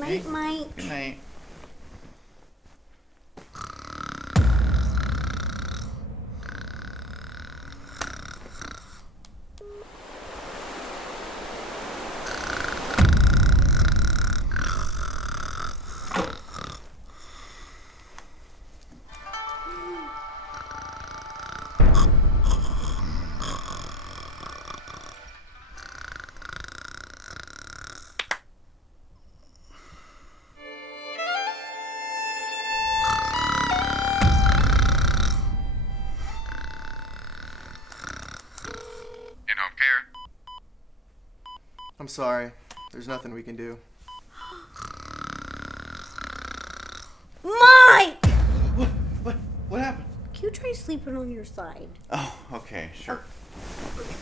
Night, Mike. Good night. In-home care. I'm sorry. There's nothing we can do. Mike! What happened? Can you try sleeping on your side? Oh, okay, sure. Okay.